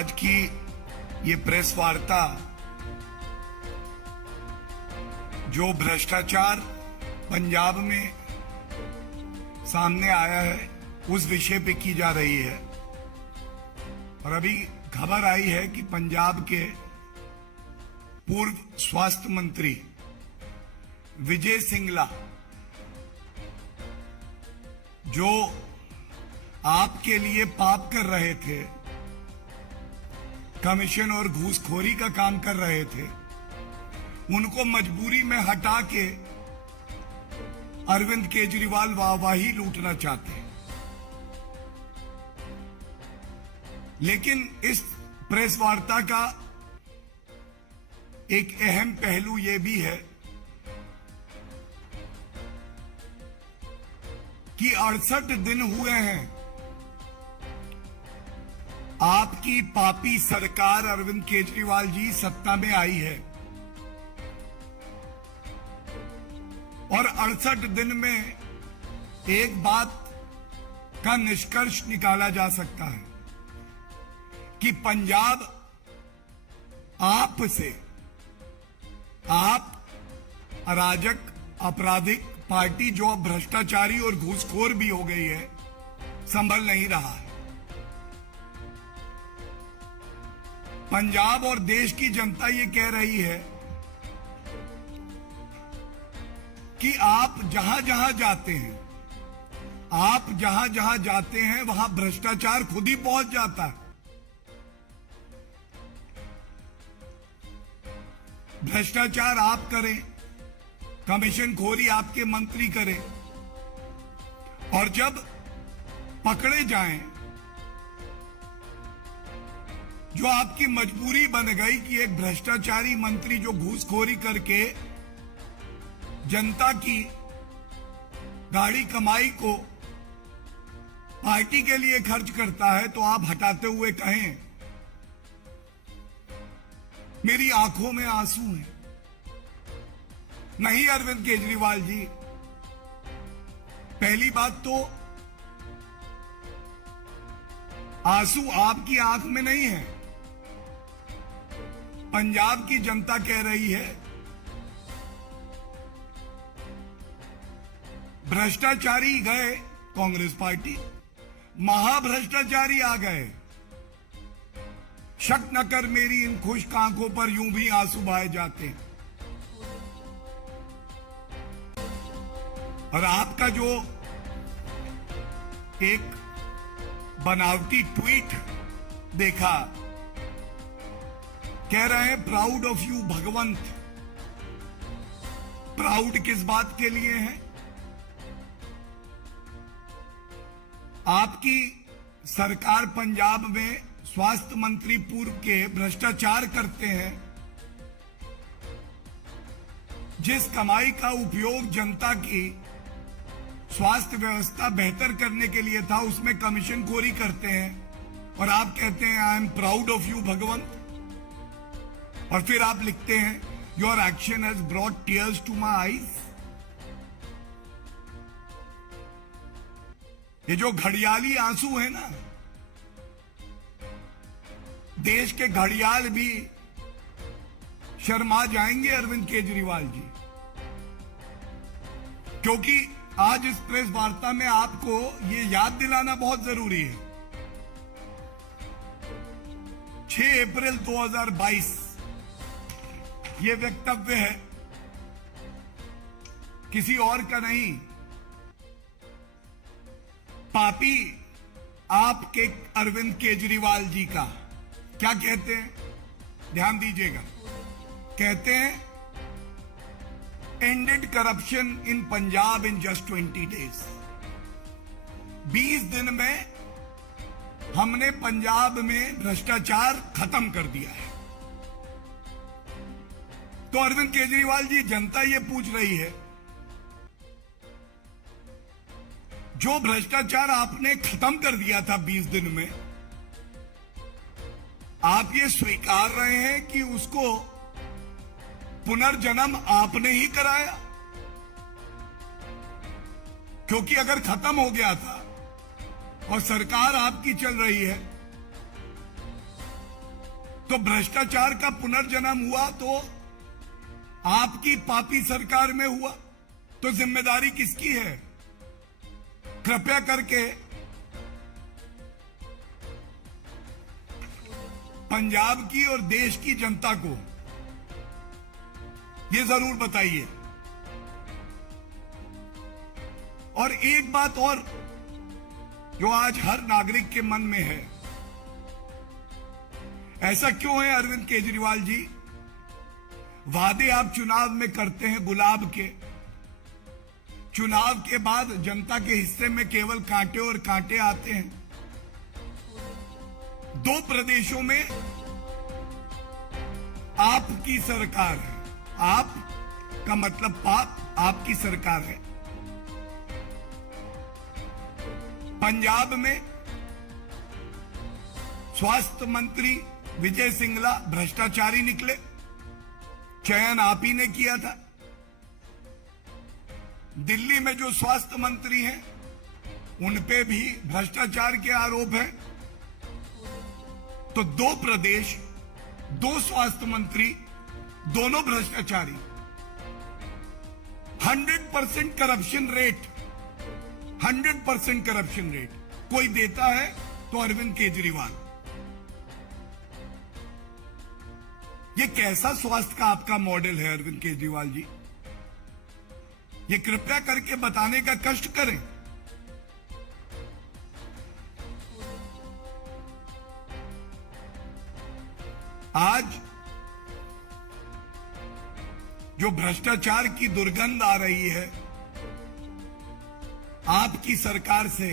आज की ये प्रेस वार्ता जो भ्रष्टाचार पंजाब में सामने आया है उस विषय पे की जा रही है। और अभी खबर आई है कि पंजाब के पूर्व स्वास्थ्य मंत्री विजय सिंगला, जो आपके लिए पाप कर रहे थे, कमीशन और घूसखोरी का काम कर रहे थे, उनको मजबूरी में हटा के अरविंद केजरीवाल वाहवाही लूटना चाहते हैं। लेकिन इस प्रेस वार्ता का एक अहम पहलू यह भी है कि 68 दिन हुए हैं आपकी पापी सरकार अरविंद केजरीवाल जी सत्ता में आई है, और 68 दिन में एक बात का निष्कर्ष निकाला जा सकता है कि पंजाब आप अराजक आपराधिक पार्टी जो अब भ्रष्टाचारी और घूसखोर भी हो गई है, संभल नहीं रहा है। पंजाब और देश की जनता ये कह रही है कि आप जहां जहां जाते हैं वहां भ्रष्टाचार खुद ही पहुंच जाता है। भ्रष्टाचार आप करें, कमीशन खोरी आपके मंत्री करें, और जब पकड़े जाएं, जो आपकी मजबूरी बन गई कि एक भ्रष्टाचारी मंत्री जो घूसखोरी करके जनता की गाड़ी कमाई को पार्टी के लिए खर्च करता है, तो आप हटाते हुए कहें मेरी आंखों में आंसू हैं। नहीं अरविंद केजरीवाल जी, पहली बात तो आंसू आपकी आंख में नहीं है। पंजाब की जनता कह रही है भ्रष्टाचारी गए कांग्रेस पार्टी, महाभ्रष्टाचारी आ गए। शक न कर मेरी इन खुश्क आंखों पर यूं भी आंसू बहाए जाते हैं। और आपका जो एक बनावटी ट्वीट देखा, कह रहे हैं proud of you Bhagwant. Proud किस बात के लिए है? आपकी सरकार पंजाब में स्वास्थ्य मंत्री पूर्व के भ्रष्टाचार करते हैं। जिस कमाई का उपयोग जनता की स्वास्थ्य व्यवस्था बेहतर करने के लिए था, उसमें कमीशन खोरी करते हैं, और आप कहते हैं I am proud of you Bhagwant. और फिर आप लिखते हैं your action has brought tears to my eyes. ये जो घड़ियाली आंसू है ना, देश के घड़ियाल भी शर्मा जाएंगे अरविंद केजरीवाल जी, क्योंकि आज इस प्रेस वार्ता में आपको ये याद दिलाना बहुत जरूरी है। 6 अप्रैल 2022 ये वक्तव्य है, किसी और का नहीं। पापी आपके अरविंद केजरीवाल जी का क्या कहते हैं, ध्यान दीजिएगा। कहते हैं ended corruption in Punjab in just 20 days. 20 दिन में हमने पंजाब में भ्रष्टाचार खत्म कर दिया है। तो अरविंद केजरीवाल जी, जनता ये पूछ रही है, जो भ्रष्टाचार आपने खत्म कर दिया था 20 दिन में, आप ये स्वीकार रहे हैं कि उसको पुनर्जन्म आपने ही कराया? क्योंकि अगर खत्म हो गया था और सरकार आपकी चल रही है, तो भ्रष्टाचार का पुनर्जन्म हुआ तो आपकी पापी सरकार में हुआ, तो जिम्मेदारी किसकी है? कृपया करके पंजाब की और देश की जनता को यह जरूर बताइए। और एक बात और जो आज हर नागरिक के मन में है, ऐसा क्यों है अरविंद केजरीवाल जी, वादे आप चुनाव में करते हैं गुलाब के, चुनाव के बाद जनता के हिस्से में केवल कांटे और कांटे आते हैं। 2 प्रदेशों में आपकी सरकार है, आप का मतलब पाप, आपकी सरकार है। पंजाब में स्वास्थ्य मंत्री विजय सिंगला भ्रष्टाचारी निकले, चयन आप ही ने किया था। दिल्ली में जो स्वास्थ्य मंत्री हैं उन पे भी भ्रष्टाचार के आरोप हैं। तो 2 प्रदेश, 2 स्वास्थ्य मंत्री, दोनों भ्रष्टाचारी। 100% करप्शन रेट, 100% करप्शन रेट कोई देता है तो अरविंद केजरीवाल। ये कैसा स्वास्थ्य का आपका मॉडल है अरविंद केजरीवाल जी? ये कृपया करके बताने का कष्ट करें। आज जो भ्रष्टाचार की दुर्गंध आ रही है आपकी सरकार से,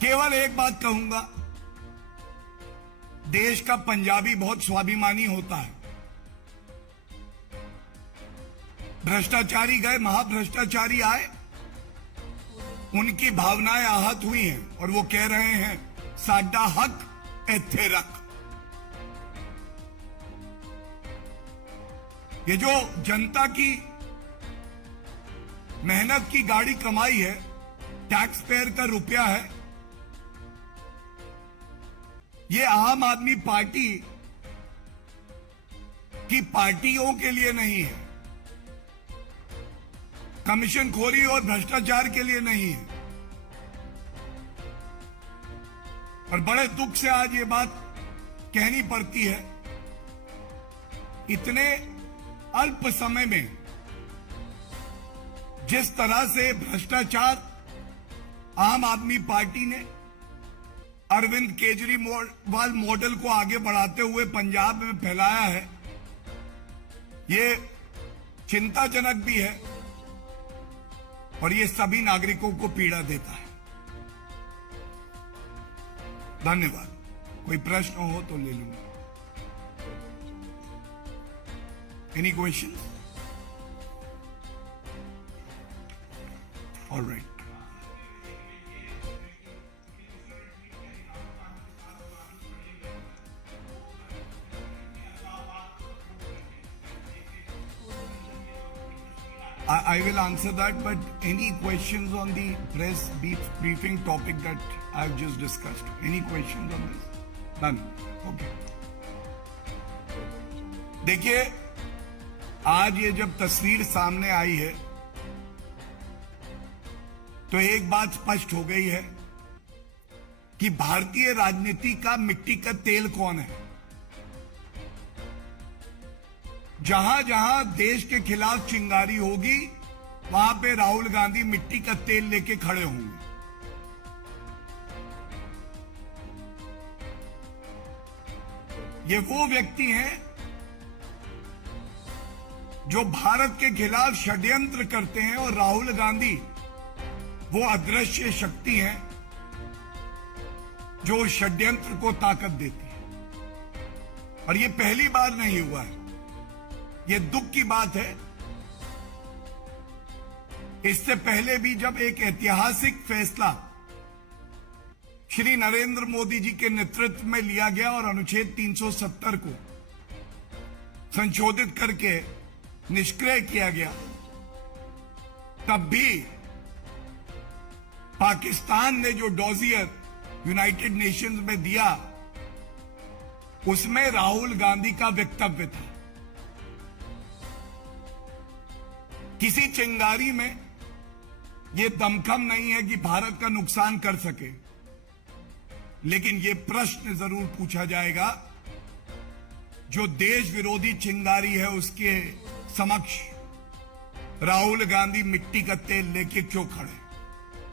केवल एक बात कहूंगा, देश का पंजाबी बहुत स्वाभिमानी होता है। भ्रष्टाचारी गए, महाभ्रष्टाचारी आए, उनकी भावनाएं आहत हुई हैं और वो कह रहे हैं साडा हक इत्थे रख। ये जो जनता की मेहनत की गाड़ी कमाई है, टैक्स पेयर का रुपया है, ये आम आदमी पार्टी की पार्टियों के लिए नहीं है, कमीशनखोरी और भ्रष्टाचार के लिए नहीं है। और बड़े दुख से आज ये बात कहनी पड़ती है, इतने अल्प समय में जिस तरह से भ्रष्टाचार आम आदमी पार्टी ने अरविंद केजरीवाल मॉडल को आगे बढ़ाते हुए पंजाब में फैलाया है, ये चिंताजनक भी है और ये सभी नागरिकों को पीड़ा देता है। धन्यवाद। कोई प्रश्न हो तो ले लूंगा। Any question? Alright. I will answer that, but any questions on the press briefing topic that I've just discussed? Any questions on this? None. Okay. देखिए, आज ये जब तस्वीर सामने आई है तो एक बात स्पष्ट हो गई है कि भारतीय राजनीति का मिट्टी का तेल कौन है। जहां जहां देश के खिलाफ चिंगारी होगी वहां पे राहुल गांधी मिट्टी का तेल लेके खड़े होंगे। ये वो व्यक्ति हैं जो भारत के खिलाफ षड्यंत्र करते हैं और राहुल गांधी वो अदृश्य शक्ति है जो षड्यंत्र को ताकत देती है। और ये पहली बार नहीं हुआ है, ये दुख की बात है। इससे पहले भी जब एक ऐतिहासिक फैसला श्री नरेंद्र मोदी जी के नेतृत्व में लिया गया और अनुच्छेद 370 को संशोधित करके निष्क्रिय किया गया, तब भी पाकिस्तान ने जो डॉजियर यूनाइटेड नेशंस में दिया उसमें राहुल गांधी का वक्तव्य था। किसी चिंगारी में यह दमखम नहीं है कि भारत का नुकसान कर सके, लेकिन यह प्रश्न जरूर पूछा जाएगा, जो देश विरोधी चिंगारी है उसके समक्ष राहुल गांधी मिट्टी का तेल लेके क्यों खड़े?